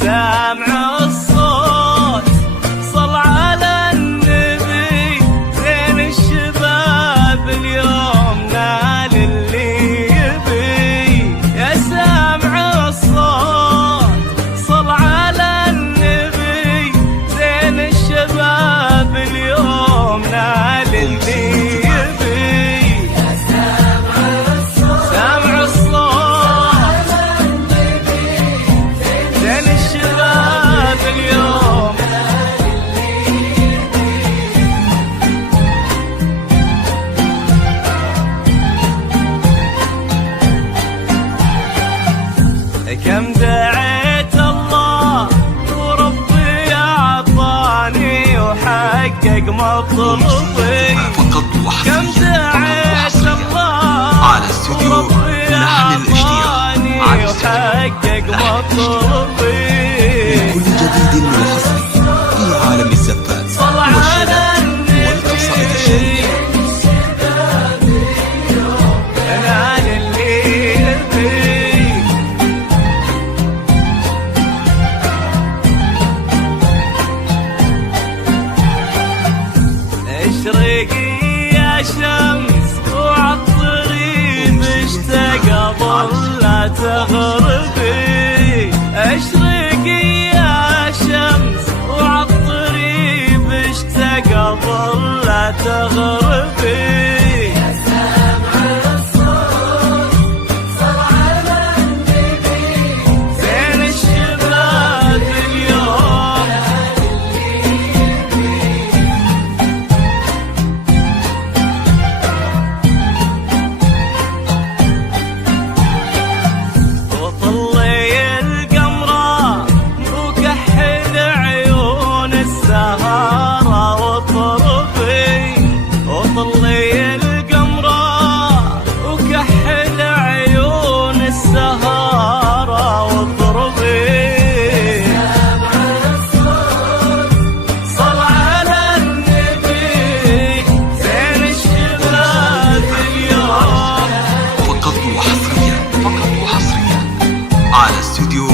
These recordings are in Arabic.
سامع الصوت صل على النبي، زين الشباب اليوم نال اللي يبي. يا سامع الصوت صل على النبي، زين الشباب اليوم نال اللي يبي. يا سامع الصوت سامع الصوت اليوم كم دعيت الله وربي أعطاني وحقق مطلبي. كم دعيت الله على استوديو لحن الاشتياق وحقق مطلبي. كل جديد وحصري في عالم الزفات والشباب والقصائد الشعرية. اشرقي يا شمس وعطري مشتاق ظل لا تغربي. اشرقي يا شمس وعطري مشتاق ظل لا تغربي. يا سامع الصوت صل على النبي، زين الشباب اليوم وطلي القمرة وكحل عيون السهارة واطربي. وطلي القمرة وكحل عيون السهارة واطربي. صل على النبي، زين الشباب اليوم. فقط وحصريا على استوديو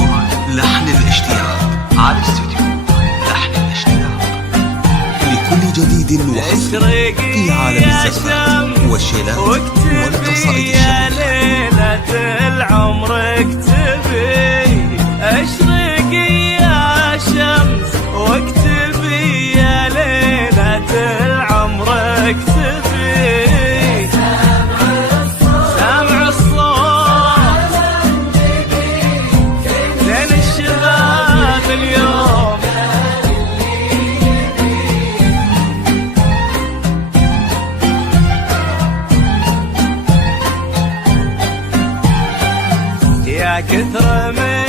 لحن الاشتياق. على استوديو لحن الاشتياق لكل جديد وحصري في عالم الزفات والشيلات والقصائد يا الشعرية. ليلة العمر اكتبي، اشرقي يا شمس واكتبي يا ليلة العمر اكتبي. سامع الصوت زين الشباب اليوم يا كثر من